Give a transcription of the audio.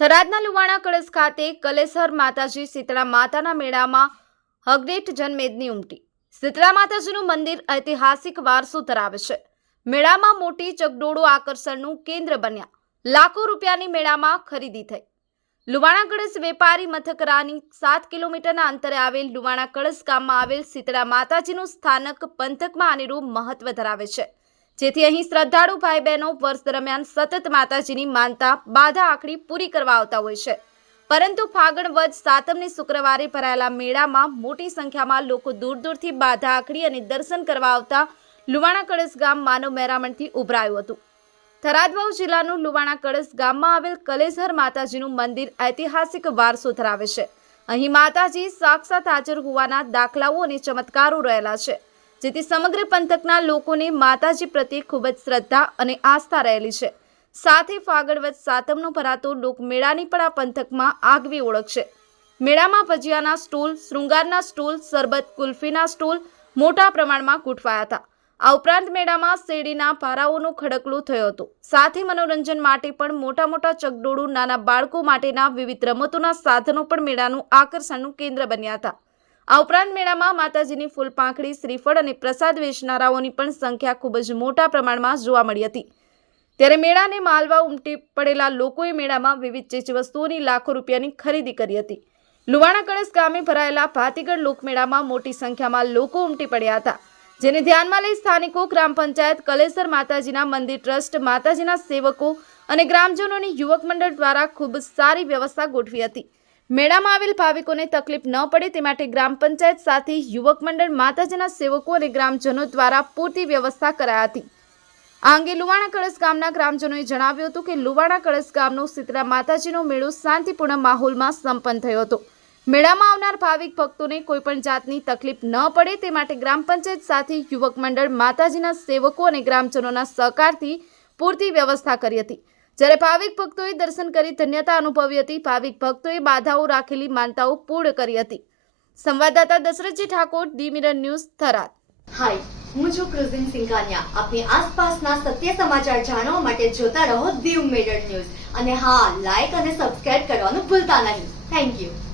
થરાદના લુવાણા કળશ ખાતે કલેસર માતાજી શીતળા માતાના મેળામાં હગડેટ જનમેદની ઉમટી। શીતળા માતાજીનું મંદિર ઐતિહાસિક વારસો ધરાવે છે। મેળામાં મોટી ચકડોળો આકર્ષણનું કેન્દ્ર બન્યા। લાખો રૂપિયાની મેળામાં ખરીદી થઈ। લુવાણા કળશ વેપારી મથકરાની 7 કિલોમીટરના અંતરે આવેલ લુવાણા કળશ ગામમાં આવેલ શીતળા માતાજીનું સ્થાનક પંથકમાં અનેરું મહત્વ ધરાવે છે, જેથી અહીં શ્રદ્ધાળુ ભાઈ બહેનો વર્ષ દરમિયાન સતત માતાજીની માનતા બાધા આખડી પૂરી કરવા આવતા હોય છે। પરંતુ ફાગણ વદ સાતમની શુક્રવારે ભરાયેલા મેળામાં મોટી સંખ્યામાં લોકો દૂર દૂરથી બાધા આખડી અને દર્શન કરવા આવતા લુવાણા કળશ ગામ માનવ મહેરામણથી ઉભરાયું હતું। થરાદ જિલ્લાનું લુવાણા કળશ ગામમાં આવેલ કલેસર માતાજીનું મંદિર ઐતિહાસિક વારસો ધરાવે છે। અહીં માતાજી સાક્ષાત હાજર હોવાના દાખલાઓ અને ચમત્કારો રહેલા છે, જેથી સમગ્ર પંથકના લોકોને માતાજી પ્રત્યે ખૂબ જ શ્રદ્ધા અને આસ્થા રહેલી છે। સાથે ફાગણ વદ સાતમનો ભરાતો લોકમેળાની પણ આ પંથકમાં આગવી ઓળખ છે। મેળામાં ભજીયાના સ્ટોલ, શૃંગારના સ્ટોલ, શરબત કુલ્ફીના સ્ટોલ મોટા પ્રમાણમાં ગોઠવાયા હતા। આ ઉપરાંત મેળામાં શેરડીના પારાઓનો ખડકલો થયો હતો। સાથે મનોરંજન માટે પણ મોટા ચકડોળો, નાના બાળકો માટેના વિવિધ રમતોના સાધનો પણ મેળાનું આકર્ષણનું કેન્દ્ર બન્યા હતા। આ ઉપરાંત મેળામાં માતાજીની ફૂલ પાંખડી, શ્રીફળ અને પ્રસાદ વેચનારાઓની પણ સંખ્યા ખૂબ જ મોટા પ્રમાણમાં જોવા મળી હતી। ત્યારે મેળાને માલવા ઉમટી પડેલા લોકોએ મેળામાં વિવિધ ચીજવસ્તુઓની લાખો રૂપિયાની ખરીદી કરી હતી। લુવાણા કળશ ગામે ભરાયેલા ભાતીગળ લોકમેળામાં મોટી સંખ્યામાં લોકો ઉમટી પડ્યા હતા, જેને ધ્યાનમાં લઈ સ્થાનિકો, ગ્રામ પંચાયત, કલેસર માતાજીના મંદિર ટ્રસ્ટ, માતાજીના સેવકો અને ગ્રામજનોની યુવક મંડળ દ્વારા ખૂબ સારી વ્યવસ્થા ગોઠવી હતી। મેળામાં આવેલ ભાવિકોને તકલીફ ન પડે તે માટે ગ્રામ પંચાયત સાથે યુવક મંડળ, માતાજીના સેવકો અને ગ્રામજનો દ્વારા પૂરતી વ્યવસ્થા કરાઈ હતી। આ અંગે લુવાણા કળશ ગામના ગ્રામજનોએ જણાવ્યું હતું કે લુવાણા કળશ ગામનો શીતળા માતાજીનો મેળો શાંતિપૂર્ણ માહોલમાં સંપન્ન થયો હતો। મેળામાં આવનાર ભાવિક ભક્તોને કોઈપણ જાતની તકલીફ ન પડે તે માટે ગ્રામ પંચાયત સાથે યુવક મંડળ, માતાજીના સેવકો અને ગ્રામજનોના સહકારથી પૂરતી વ્યવસ્થા કરી હતી। જ્યારે ભાવિક ભક્તોએ દર્શન કરી ધન્યતા અનુભવી હતી। ભાવિક ભક્તોએ બાધાઓ રાખેલી માનતાઓ પૂર્ણ કરી હતી। સંવાદદાતા Dashrathji Thakor, D mirror news, Tharad. Hi, હું છું ક્રુઝિન સિંઘાનિયા। આપની આસપાસના સત્ય સમાચાર જાણવા માટે જોતા રહો ડી મિરર ન્યૂઝ અને હા, લાઈક અને સબસ્ક્રાઇબ કરવાનું ભૂલતા નહીં। Thank you.